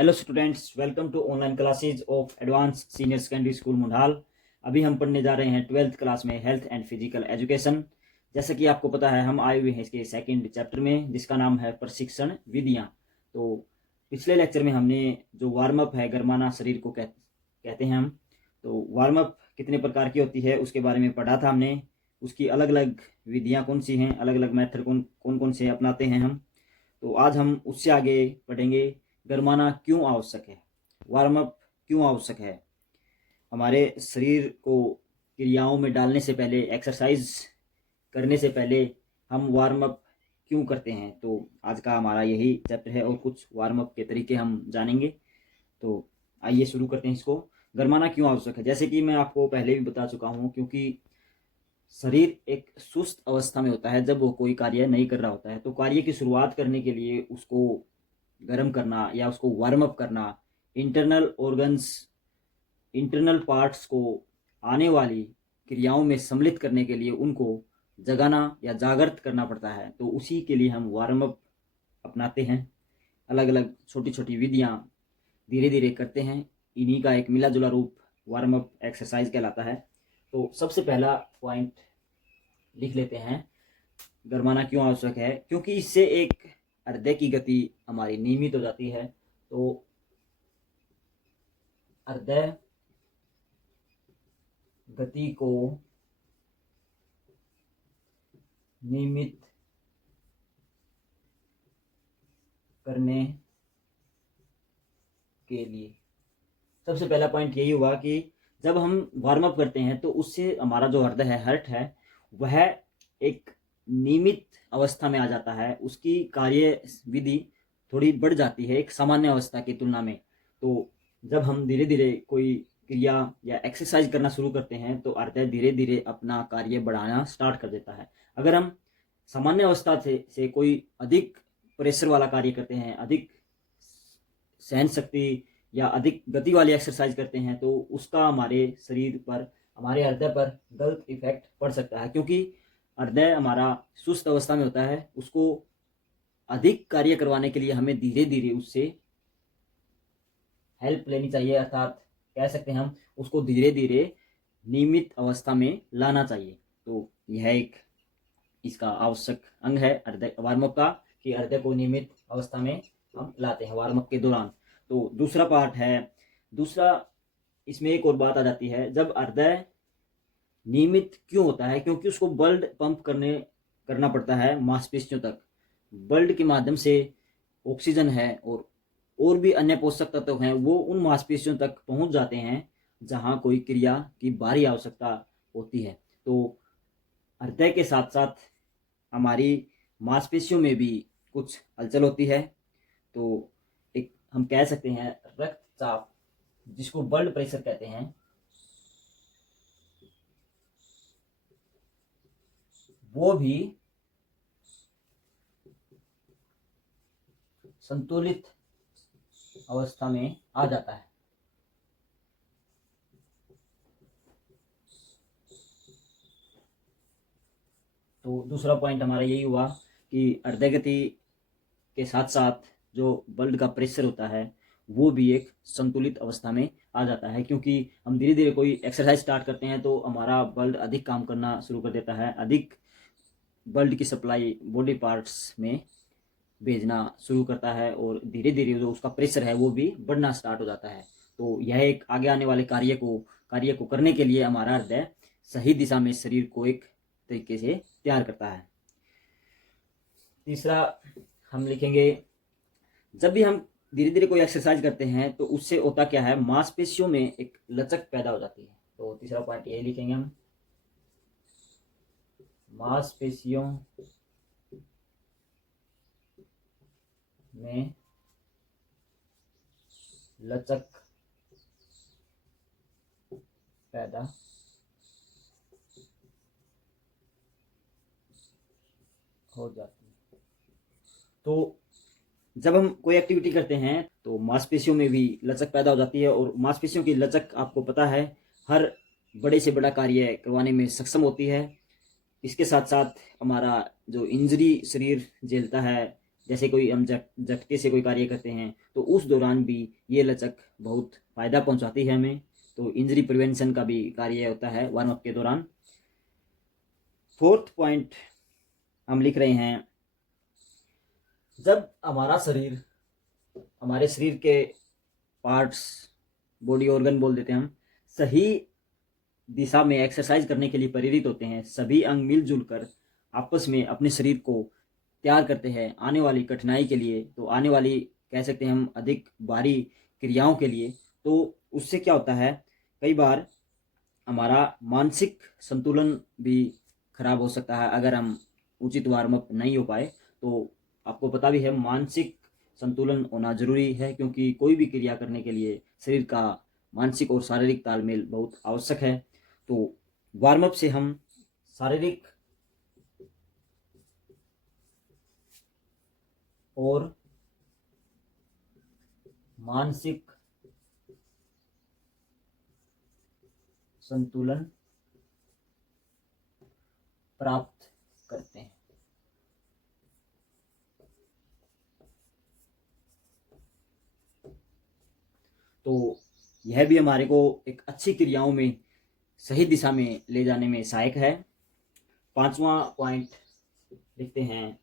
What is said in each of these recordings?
Hello students, welcome to online classes of advance senior secondary school Mundal. अभी हम पढ़ने जा रहे हैं 12th क्लास में हेल्थ एंड फिजिकल एजुकेशन। जैसा कि आपको पता है, हम आए हुए हैं इसके सेकंड चैप्टर में, जिसका नाम है प्रशिक्षण विधियां। तो पिछले लेक्चर में हमने जो वार्म अप है, गरमाना शरीर को कहते हैं हम। तो वार्म अप कितने प्रकार की होती है उसके बारे में पढ़ा था हमने। उसकी अलग अलग विधियाँ कौन सी हैं, अलग अलग मेथड कौन कौन से अपनाते हैं हम। तो आज हम उससे आगे पढ़ेंगे। गरमाना क्यों आवश्यक है, वार्म अप क्यों आवश्यक है, हमारे शरीर को क्रियाओं में डालने से पहले, एक्सरसाइज करने से पहले हम वार्म अप क्यों करते हैं। तो आज का हमारा यही चैप्टर है और कुछ वार्म अप के तरीके हम जानेंगे। तो आइए शुरू करते हैं इसको। गरमाना क्यों आवश्यक है, जैसे कि मैं आपको पहले भी बता चुका हूँ, क्योंकि शरीर एक सुस्त अवस्था में होता है जब वो कोई कार्य नहीं कर रहा होता है। तो कार्य की शुरुआत करने के लिए उसको गर्म करना या उसको वार्म अप करना, इंटरनल ऑर्गन्स, इंटरनल पार्ट्स को आने वाली क्रियाओं में सम्मिलित करने के लिए उनको जगाना या जागृत करना पड़ता है। तो उसी के लिए हम वार्म अप अपनाते हैं। अलग अलग छोटी छोटी विधियां धीरे धीरे करते हैं। इन्हीं का एक मिला जुला रूप वार्म अप एक्सरसाइज कहलाता है। तो सबसे पहला पॉइंट लिख लेते हैं, गरमाना क्यों आवश्यक है। क्योंकि इससे एक हृदय की गति हमारी नियमित हो जाती है। तो हृदय गति को नियमित करने के लिए सबसे पहला पॉइंट यही हुआ कि जब हम वार्म अप करते हैं तो उससे हमारा जो हृदय है, हार्ट है, वह एक नियमित अवस्था में आ जाता है। उसकी कार्य विधि थोड़ी बढ़ जाती है एक सामान्य अवस्था की तुलना में। तो जब हम धीरे धीरे कोई क्रिया या एक्सरसाइज करना शुरू करते हैं तो हृदय धीरे धीरे अपना कार्य बढ़ाना स्टार्ट कर देता है। अगर हम सामान्य अवस्था से कोई अधिक प्रेशर वाला कार्य करते हैं, अधिक सहन शक्ति या अधिक गति वाली एक्सरसाइज करते हैं, तो उसका हमारे शरीर पर, हमारे हृदय पर गलत इफेक्ट पड़ सकता है। क्योंकि हृदय हमारा सुस्त अवस्था में होता है, उसको अधिक कार्य करवाने के लिए हमें धीरे धीरे उससे हेल्प लेनी चाहिए, अर्थात कह सकते हैं हम उसको धीरे धीरे नियमित अवस्था में लाना चाहिए। तो यह एक इसका आवश्यक अंग है हृदय वार्म अप का, कि हृदय को नियमित अवस्था में हम लाते हैं वार्म अप के दौरान। तो दूसरा पार्ट है, दूसरा इसमें एक और बात आ जाती है, जब हृदय नियमित क्यों होता है, क्योंकि उसको ब्लड पंप करना पड़ता है मांसपेशियों तक। ब्लड के माध्यम से ऑक्सीजन है और भी अन्य पोषक तत्व हैं, वो उन मांसपेशियों तक पहुंच जाते हैं जहां कोई क्रिया की भारी आवश्यकता होती है। तो हृदय के साथ साथ हमारी मांसपेशियों में भी कुछ हलचल होती है। तो एक हम कह सकते हैं रक्तचाप, जिसको ब्लड प्रेशर कहते हैं, वो भी संतुलित अवस्था में आ जाता है। तो दूसरा पॉइंट हमारा यही हुआ कि हृदय गति के साथ साथ जो ब्लड का प्रेशर होता है वो भी एक संतुलित अवस्था में आ जाता है। क्योंकि हम धीरे धीरे कोई एक्सरसाइज स्टार्ट करते हैं तो हमारा ब्लड अधिक काम करना शुरू कर देता है, अधिक ब्लड की सप्लाई बॉडी पार्ट्स में भेजना शुरू करता है और धीरे धीरे जो उसका प्रेशर है वो भी बढ़ना स्टार्ट हो जाता है। तो यह एक आगे आने वाले कार्य को करने के लिए हमारा हृदय सही दिशा में शरीर को एक तरीके से तैयार करता है। तीसरा हम लिखेंगे, जब भी हम धीरे धीरे कोई एक्सरसाइज करते हैं तो उससे होता क्या है, मांसपेशियों में एक लचक पैदा हो जाती है। तो तीसरा पॉइंट यही लिखेंगे हम, मांसपेशियों में लचक पैदा हो जाती है। तो जब हम कोई एक्टिविटी करते हैं तो मांसपेशियों में भी लचक पैदा हो जाती है, और मांसपेशियों की लचक आपको पता है हर बड़े से बड़ा कार्य करवाने में सक्षम होती है। इसके साथ साथ हमारा जो इंजरी शरीर झेलता है, जैसे कोई हम झटके से कोई कार्य करते हैं तो उस दौरान भी ये लचक बहुत फ़ायदा पहुंचाती है हमें। तो इंजरी प्रिवेंशन का भी कार्य होता है वार्म अप के दौरान। फोर्थ पॉइंट हम लिख रहे हैं, जब हमारे शरीर के पार्ट्स, बॉडी ऑर्गन बोल देते हैं हम, सही दिशा में एक्सरसाइज करने के लिए प्रेरित होते हैं, सभी अंग मिलजुल कर आपस में अपने शरीर को तैयार करते हैं आने वाली कठिनाई के लिए, तो आने वाली कह सकते हैं हम अधिक भारी क्रियाओं के लिए। तो उससे क्या होता है, कई बार हमारा मानसिक संतुलन भी खराब हो सकता है अगर हम उचित वार्म अप नहीं हो पाए। तो आपको पता भी है मानसिक संतुलन होना जरूरी है, क्योंकि कोई भी क्रिया करने के लिए शरीर का मानसिक और शारीरिक तालमेल बहुत आवश्यक है। तो वार्म अप से हम शारीरिक और मानसिक संतुलन प्राप्त करते हैं। तो यह भी हमारे को एक अच्छी क्रियाओं में सही दिशा में ले जाने में सहायक है। 5वां पॉइंट लिखते हैं,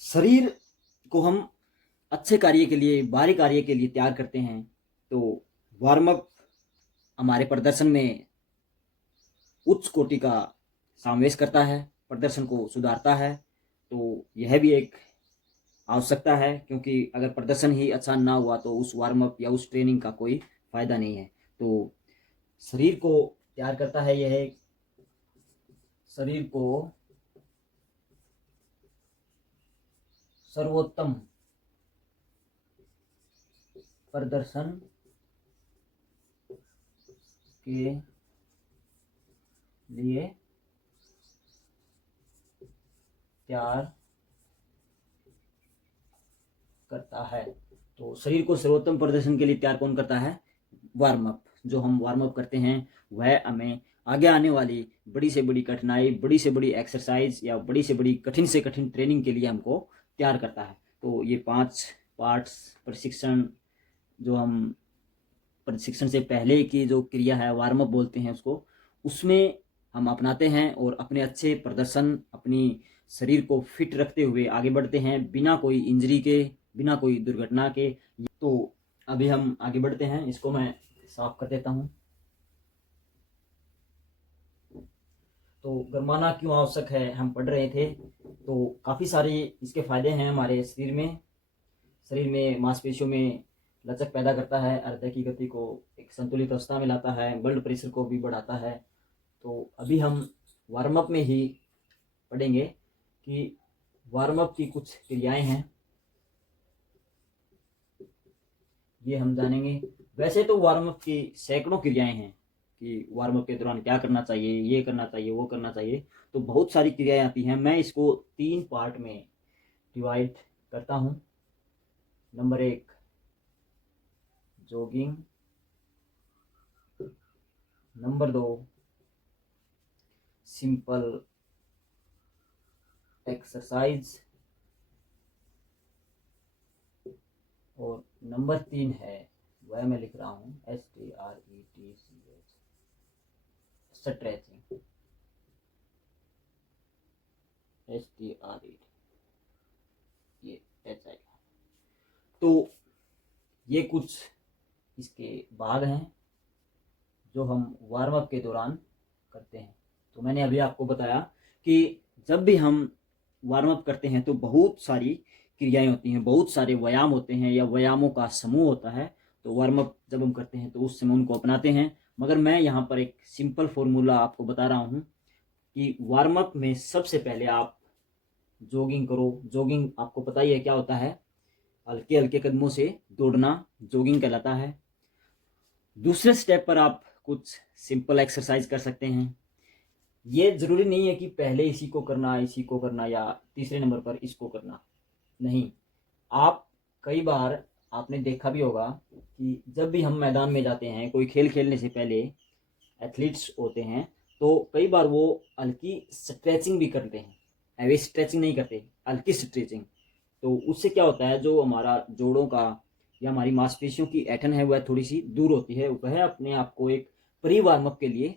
शरीर को हम अच्छे कार्य के लिए, भारी कार्य के लिए तैयार करते हैं। तो वार्म अप हमारे प्रदर्शन में उच्च कोटि का समावेश करता है, प्रदर्शन को सुधारता है। तो यह भी एक आवश्यकता है, क्योंकि अगर प्रदर्शन ही अच्छा ना हुआ तो उस वार्म अप या उस ट्रेनिंग का कोई फायदा नहीं है। तो शरीर को तैयार करता है यह, शरीर को सर्वोत्तम प्रदर्शन के लिए तैयार करता है। तो शरीर को सर्वोत्तम प्रदर्शन के लिए तैयार कौन करता है? Warm up. जो हम वार्म अप करते हैं वह हमें आगे आने वाली बड़ी से बड़ी कठिनाई, बड़ी से बड़ी एक्सरसाइज या बड़ी से बड़ी कठिन से कठिन ट्रेनिंग के लिए हमको तैयार करता है। तो ये 5 पार्ट्स प्रशिक्षण, जो हम प्रशिक्षण से पहले की जो क्रिया है वार्म अप बोलते हैं उसको, उसमें हम अपनाते हैं और अपने अच्छे प्रदर्शन, अपनी शरीर को फिट रखते हुए आगे बढ़ते हैं बिना कोई इंजरी के, बिना कोई दुर्घटना के। तो अभी हम आगे बढ़ते हैं, इसको मैं साफ कर देता हूँ। तो गरमाना क्यों आवश्यक है हम पढ़ रहे थे। तो काफ़ी सारे इसके फायदे हैं हमारे शरीर में मांसपेशियों में लचक पैदा करता है, हृदय की गति को एक संतुलित अवस्था में लाता है, ब्लड प्रेशर को भी बढ़ाता है। तो अभी हम वार्म अप में ही पढ़ेंगे कि वार्म अप की कुछ क्रियाएं हैं, ये हम जानेंगे। वैसे तो वार्म अप की सैकड़ों क्रियाएं हैं कि वार्म अप के दौरान क्या करना चाहिए, ये करना चाहिए, वो करना चाहिए। तो बहुत सारी क्रियाएं आती हैं। मैं इसको 3 पार्ट में डिवाइड करता हूँ। Number 1 jogging, number 2 simple exercise, और नंबर 3 है, वह मैं लिख रहा हूँ STRETCH, स्ट्रेचिंग। STRET, ये एच आएगा। तो ये कुछ इसके भाग हैं जो हम वार्म अप के दौरान करते हैं। तो मैंने अभी आपको बताया कि जब भी हम वार्म अप करते हैं तो बहुत सारी क्रियाएं होती हैं, बहुत सारे व्यायाम होते हैं या व्यायामों का समूह होता है। तो वार्म अप जब हम करते हैं तो उस समय उनको अपनाते हैं। मगर मैं यहाँ पर एक सिंपल फॉर्मूला आपको बता रहा हूँ कि वार्म अप में सबसे पहले आप जॉगिंग करो। जॉगिंग आपको पता ही है क्या होता है, हल्के हल्के कदमों से दौड़ना जॉगिंग कहलाता है। दूसरे स्टेप पर आप कुछ सिंपल एक्सरसाइज कर सकते हैं। ये जरूरी नहीं है कि पहले इसी को करना या तीसरे नंबर पर इसको करना, नहीं। आप कई बार आपने देखा भी होगा कि जब भी हम मैदान में जाते हैं, कोई खेल खेलने से पहले एथलीट्स होते हैं, तो कई बार वो हल्की स्ट्रेचिंग भी करते हैं। हैवी स्ट्रेचिंग नहीं करते, हल्की स्ट्रेचिंग। तो उससे क्या होता है, जो हमारा जोड़ों का या हमारी मांसपेशियों की ऐठन है वह थोड़ी सी दूर होती है, वह अपने आप को एक प्री वार्म अप के लिए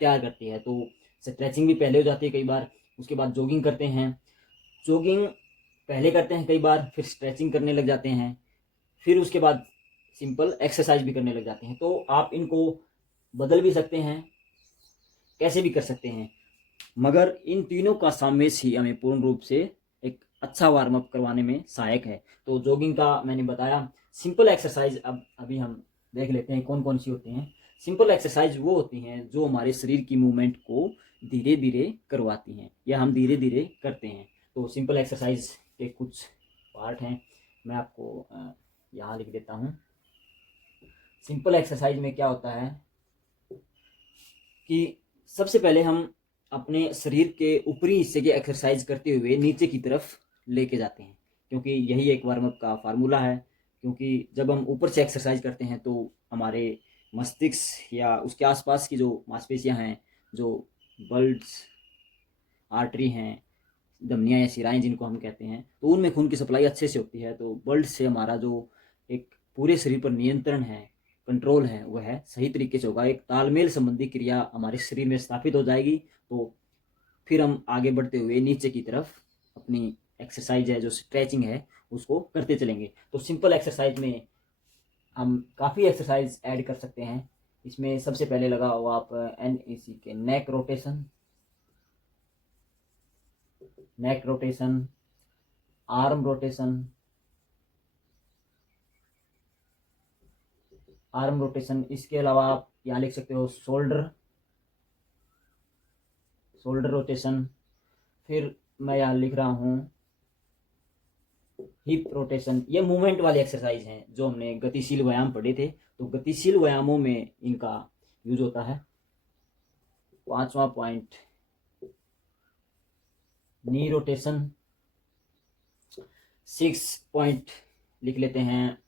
तैयार करती है। तो स्ट्रेचिंग भी पहले हो जाती है कई बार, उसके बाद जॉगिंग करते हैं, जॉगिंग पहले करते हैं कई बार, फिर स्ट्रेचिंग करने लग जाते हैं, फिर उसके बाद सिंपल एक्सरसाइज भी करने लग जाते हैं। तो आप इनको बदल भी सकते हैं, कैसे भी कर सकते हैं, मगर इन तीनों का सामंजस्य ही हमें पूर्ण रूप से एक अच्छा वार्म अप करवाने में सहायक है। तो जॉगिंग का मैंने बताया। सिंपल एक्सरसाइज अब अभी हम देख लेते हैं कौन कौन सी होती हैं। सिंपल एक्सरसाइज वो होती हैं जो हमारे शरीर की मूवमेंट को धीरे धीरे करवाती हैं या हम धीरे धीरे करते हैं। तो सिंपल एक्सरसाइज के कुछ पार्ट हैं, मैं आपको यहाँ लिख देता हूँ। सिंपल एक्सरसाइज में क्या होता है कि सबसे पहले हम अपने शरीर के ऊपरी हिस्से की एक्सरसाइज करते हुए नीचे की तरफ लेके जाते हैं, क्योंकि यही एक वार्म अप का फार्मूला है। क्योंकि जब हम ऊपर से एक्सरसाइज करते हैं तो हमारे मस्तिष्क या उसके आसपास की जो मांसपेशियां हैं, जो बल्ब्स, आर्टरी हैं, धमनियाँ या शिराएं जिनको हम कहते हैं, तो उनमें खून की सप्लाई अच्छे से होती है। तो ब्लड से हमारा जो एक पूरे शरीर पर नियंत्रण है, कंट्रोल है, वह सही तरीके से होगा। एक तालमेल संबंधी क्रिया हमारे शरीर में स्थापित हो जाएगी। तो फिर हम आगे बढ़ते हुए नीचे की तरफ अपनी एक्सरसाइज है, जो स्ट्रेचिंग है, उसको करते चलेंगे। तो सिंपल एक्सरसाइज में हम काफ़ी एक्सरसाइज ऐड कर सकते हैं। इसमें सबसे पहले लगाओ आप NEC के नेक रोटेशन, आर्म रोटेशन। इसके अलावा आप यहाँ लिख सकते हो शोल्डर रोटेशन। फिर मैं यहाँ लिख रहा हूँ हिप रोटेशन। ये मूवमेंट वाले एक्सरसाइज हैं जो हमने गतिशील व्यायाम पढ़े थे, तो गतिशील व्यायामों में इनका यूज होता है। 5वां पॉइंट नी रोटेशन। 6 पॉइंट लिख लेते हैं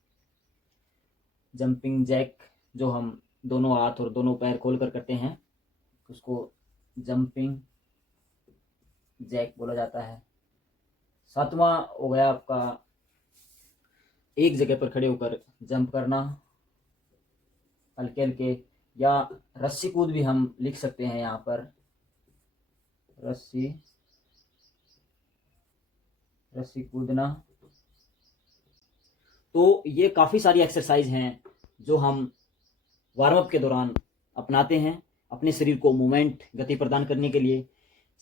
जंपिंग जैक, जो हम दोनों हाथ और दोनों पैर खोल कर करते हैं, उसको जंपिंग जैक बोला जाता है। 7वां हो गया आपका एक जगह पर खड़े होकर जंप करना, हल्के हल्के, या रस्सी कूद भी हम लिख सकते हैं यहाँ पर, रस्सी कूदना। तो ये काफ़ी सारी एक्सरसाइज हैं जो हम वार्म अप के दौरान अपनाते हैं अपने शरीर को मूवमेंट, गति प्रदान करने के लिए।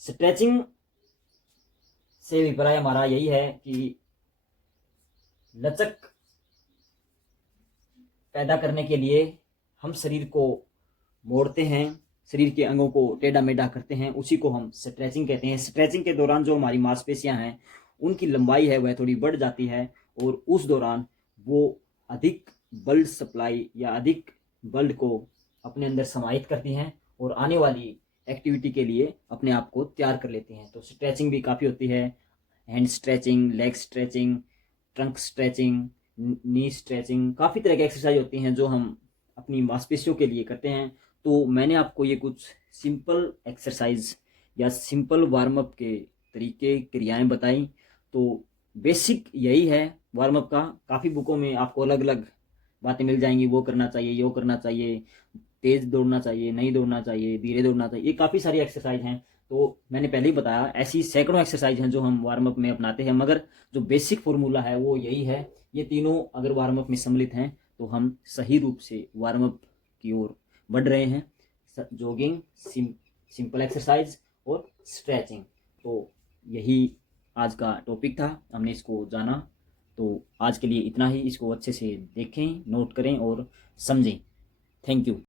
स्ट्रेचिंग से अभिप्राय हमारा यही है कि लचक पैदा करने के लिए हम शरीर को मोड़ते हैं, शरीर के अंगों को टेढ़ा मेढ़ा करते हैं, उसी को हम स्ट्रेचिंग कहते हैं। स्ट्रेचिंग के दौरान जो हमारी मांसपेशियां हैं उनकी लंबाई है वह थोड़ी बढ़ जाती है, और उस दौरान वो अधिक ब्लड सप्लाई या अधिक ब्लड को अपने अंदर समाहित करती हैं और आने वाली एक्टिविटी के लिए अपने आप को तैयार कर लेती हैं। तो स्ट्रेचिंग भी काफ़ी होती है, hand stretching, leg stretching, trunk stretching, knee stretching, काफ़ी तरह की एक्सरसाइज होती हैं जो हम अपनी मांसपेशियों के लिए करते हैं। तो मैंने आपको ये कुछ सिंपल एक्सरसाइज या सिंपल वार्म अप के तरीके, क्रियाएं बताई। तो बेसिक यही है वार्म अप का। काफ़ी बुकों में आपको अलग अलग बातें मिल जाएंगी, वो करना चाहिए, यो करना चाहिए, तेज दौड़ना चाहिए, नहीं दौड़ना चाहिए, धीरे दौड़ना चाहिए, ये काफ़ी सारी एक्सरसाइज हैं। तो मैंने पहले ही बताया ऐसी सैकड़ों एक्सरसाइज हैं जो हम वार्म अप में अपनाते हैं, मगर जो बेसिक फॉर्मूला है वो यही है। ये तीनों अगर वार्म अप में सम्मिलित हैं तो हम सही रूप से वार्म अप की ओर बढ़ रहे हैं। जॉगिंग, सिंपल एक्सरसाइज और स्ट्रेचिंग। तो यही आज का टॉपिक था, हमने इसको जाना। तो आज के लिए इतना ही। इसको अच्छे से देखें, नोट करें और समझें। Thank you.